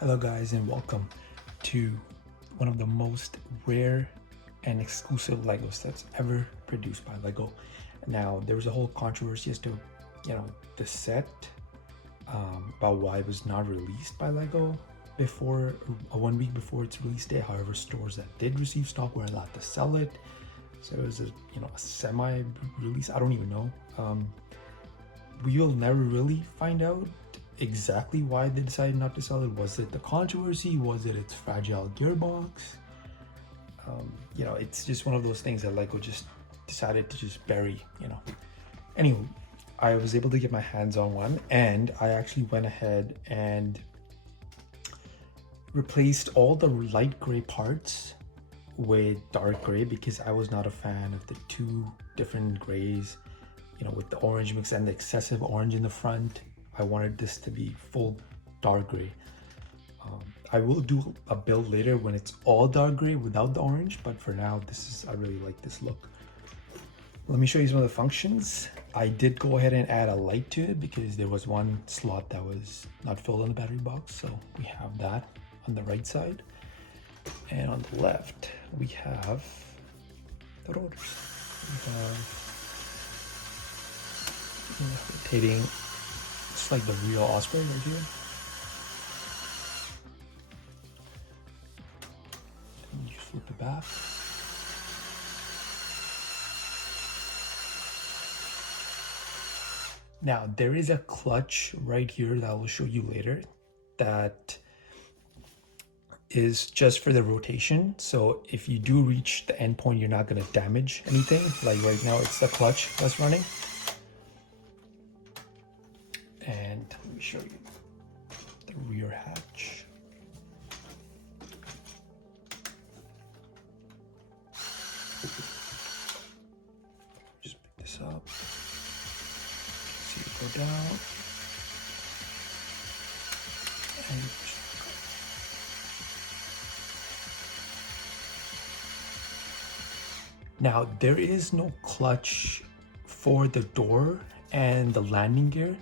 Hello guys, and welcome to one of the most rare and exclusive Lego sets ever produced by Lego. Now, there was a whole controversy as to, the set, about why it was not released by Lego before 1 week before its release date. However, stores that did receive stock were allowed to sell it. So it was a semi-release. I don't even know. We'll never really find out exactly why they decided not to sell it. Was it the controversy? Was it its fragile gearbox? It's just one of those things that Lego just decided to just bury. Anyway, I was able to get my hands on one, and I actually went ahead and replaced all the light gray parts with dark gray because I was not a fan of the two different grays, with the orange mix and the excessive orange in the front. I wanted this to be full dark gray. I will do a build later when it's all dark gray without the orange, but for now, I really like this look. Let me show you some of the functions. I did go ahead and add a light to it because there was one slot that was not filled in the battery box. So we have that on the right side. And on the left, we have the rotors. We have rotating. It's like the real Osprey right here. And you flip it back. Now, there is a clutch right here that I will show you later that is just for the rotation. So if you do reach the end point, you're not going to damage anything. Like right now, it's the clutch that's running. And let me show you the rear hatch. Just pick this up. See it go down. And now there is no clutch for the door and the landing gear.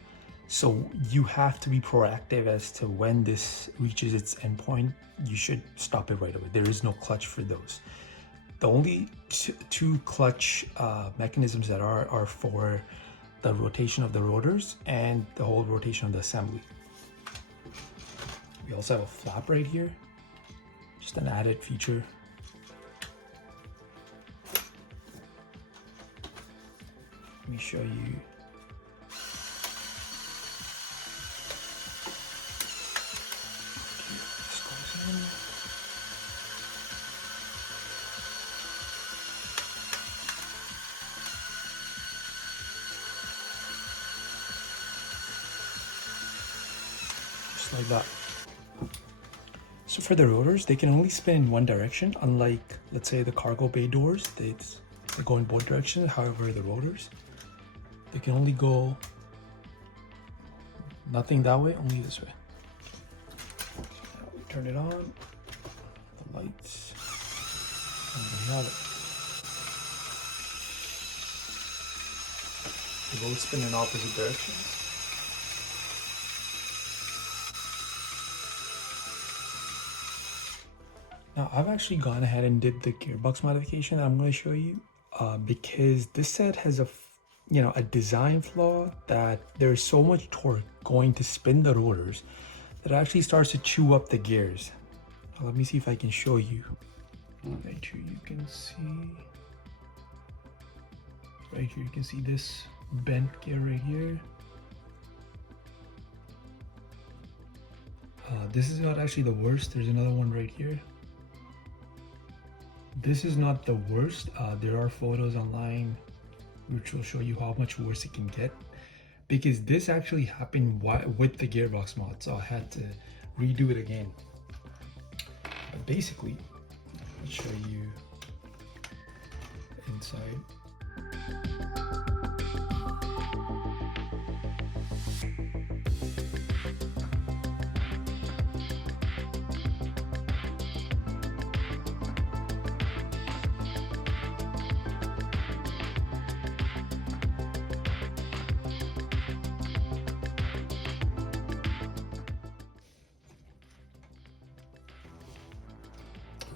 So you have to be proactive as to when this reaches its endpoint. You should stop it right away. There is no clutch for those. The only two clutch mechanisms that are for the rotation of the rotors and the whole rotation of the assembly. We also have a flap right here, just an added feature. Let me show you. Just like that. So for the rotors, they can only spin in one direction, unlike, let's say, the cargo bay doors. They go in both directions. However, the rotors, they can only go nothing that way, only this way. Now we turn it on, the lights, and we have it. They both spin in opposite directions. Now I've actually gone ahead and did the gearbox modification that I'm going to show you because this set has a design flaw that there's so much torque going to spin the rotors that it actually starts to chew up the gears. Now, let me see if I can show you. Right here you can see, this bent gear right here. This is not actually the worst. There's another one right here. This is not the worst. There are photos online which will show you how much worse it can get, because this actually happened with the gearbox mod, so I had to redo it again. But basically, I'll show you inside.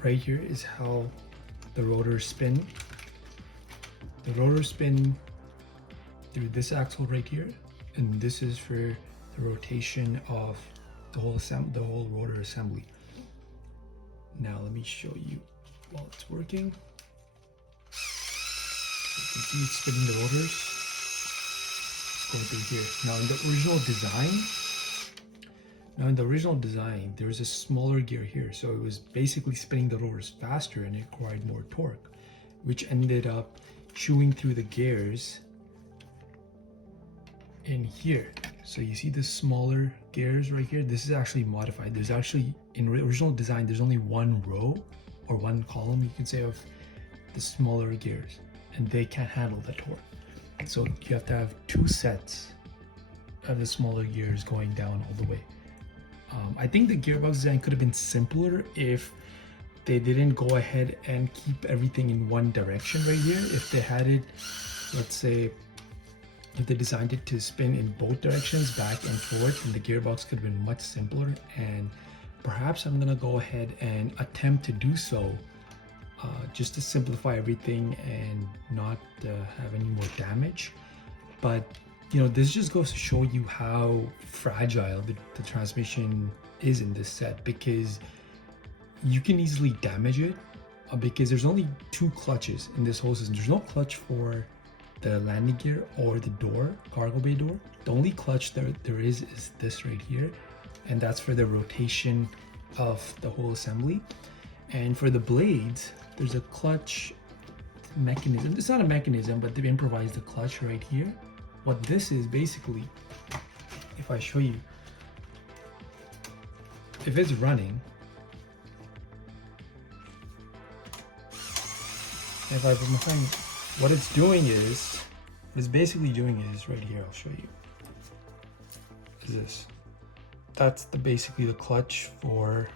Right here is how the rotors spin. The rotors spin through this axle right here, and this is for the rotation of the whole rotor assembly. Now let me show you while it's working. You can see it's spinning the rotors. It's going through here. Now in the original design, there was a smaller gear here, so it was basically spinning the rotors faster and it required more torque, which ended up chewing through the gears in here. So you see the smaller gears right here? This is actually modified. There's actually, in original design, there's only one row or one column, you can say, of the smaller gears, and they can't handle the torque. So you have to have two sets of the smaller gears going down all the way. I think the gearbox design could have been simpler if they didn't go ahead and keep everything in one direction right here. If they had it, let's say, if they designed it to spin in both directions, back and forth, then the gearbox could have been much simpler. And perhaps I'm gonna go ahead and attempt to do so just to simplify everything and not have any more damage. But this just goes to show you how fragile the transmission is in this set, because you can easily damage it because there's only two clutches in this whole system. There's no clutch for the landing gear or the door, cargo bay door. The only clutch there is this right here, and that's for the rotation of the whole assembly. And for the blades, there's a clutch mechanism. It's not a mechanism, but they've improvised the clutch right here. What this is basically, if I show you, if it's running, if I put my hand, what it's basically doing is right here, I'll show you, is this. That's basically the clutch for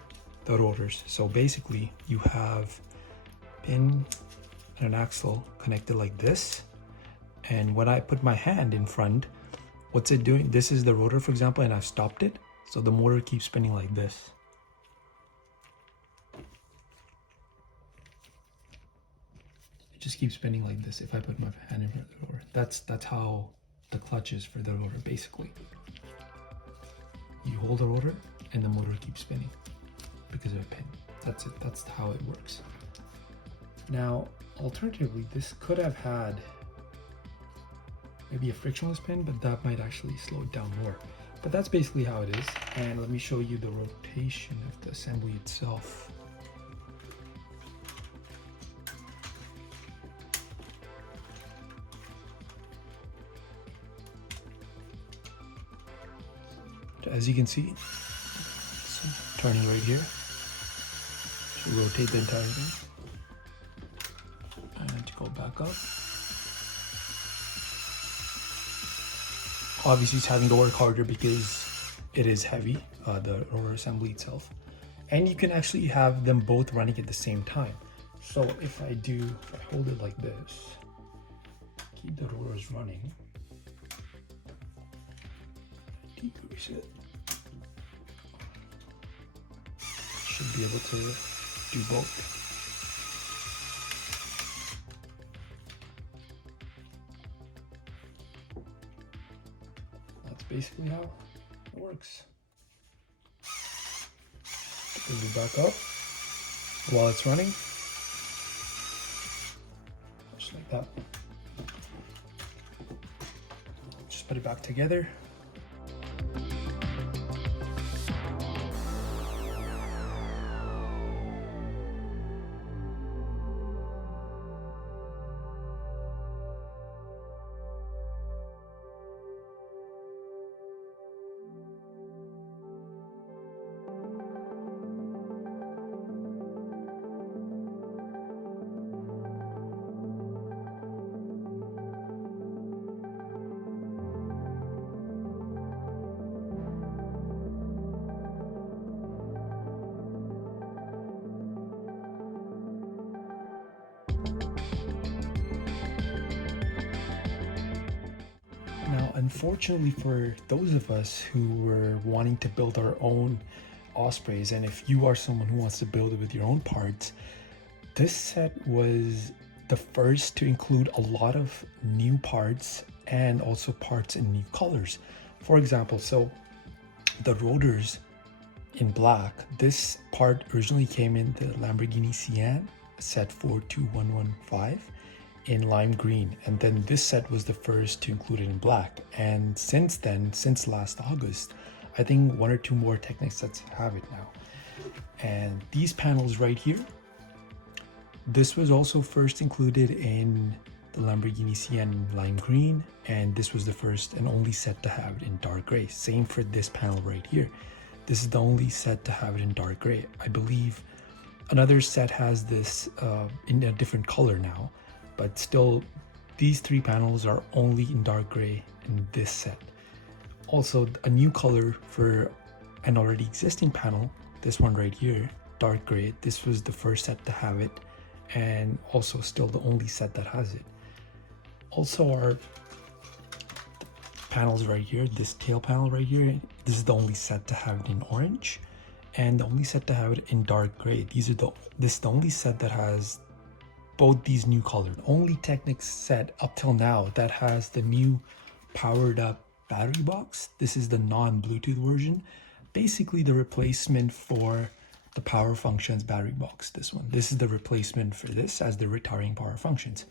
the rotors. So basically you have pin and an axle connected like this. And when I put my hand in front, what's it doing? This is the rotor, for example, and I've stopped it. So the motor keeps spinning like this. It just keeps spinning like this if I put my hand in front of the rotor. That's how the clutch is for the rotor, basically. You hold the rotor and the motor keeps spinning because of a pin. That's it. That's how it works. Now, alternatively, this could have had maybe a frictionless pin, but that might actually slow it down more. But that's basically how it is. And let me show you the rotation of the assembly itself. As you can see, it's turning right here. So rotate the entire thing. And to go back up. Obviously it's having to work harder because it is heavy, the rotor assembly itself. And you can actually have them both running at the same time. So if I hold it like this, keep the rotors running, decrease it. Should be able to do both. That's basically how it works. Bring it back up while it's running. Just like that. Just put it back together. Now, unfortunately for those of us who were wanting to build our own Ospreys, and if you are someone who wants to build it with your own parts, this set was the first to include a lot of new parts and also parts in new colors. For example, so the rotors in black, this part originally came in the Lamborghini Sian set 42115 in lime green, and then this set was the first to include it in black. And since then, since last August, I think one or two more Technic sets have it now. And these panels right here, this was also first included in the Lamborghini Sian lime green, and this was the first and only set to have it in dark gray. Same for this panel right here. This is the only set to have it in dark gray. I believe another set has this in a different color now, but still these three panels are only in dark gray in this set. Also, a new color for an already existing panel, this one right here, dark gray. This was the first set to have it, and also still the only set that has it. Also, our panels right here, this tail panel right here, this is the only set to have it in orange, and the only set to have it in dark gray. This is the only set that has both these new colors. Only Technic set up till now that has the new powered up battery box. This is the non-Bluetooth version, basically the replacement for the power functions battery box. This is the replacement for this as the retiring power functions.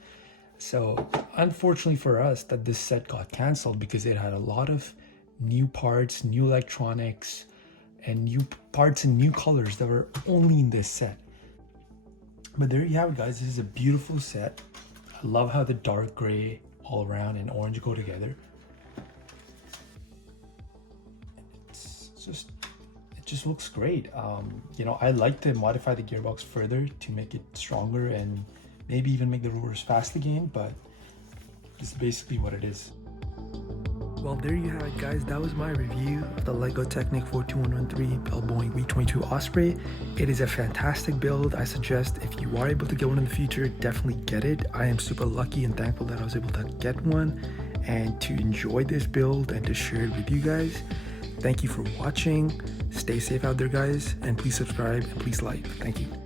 So unfortunately for us that this set got canceled because it had a lot of new parts, new electronics, and new parts in new colors that were only in this set. But there you have it, guys. This is a beautiful set. I love how the dark gray all around and orange go together. It just looks great. You know, I like to modify the gearbox further to make it stronger and maybe even make the rotors fast again, but this is basically what it is. Well, there you have it, guys. That was my review of the LEGO Technic 42113 Boeing V-22 Osprey. It is a fantastic build. I suggest if you are able to get one in the future, definitely get it. I am super lucky and thankful that I was able to get one and to enjoy this build and to share it with you guys. Thank you for watching. Stay safe out there, guys, and please subscribe and please like. Thank you.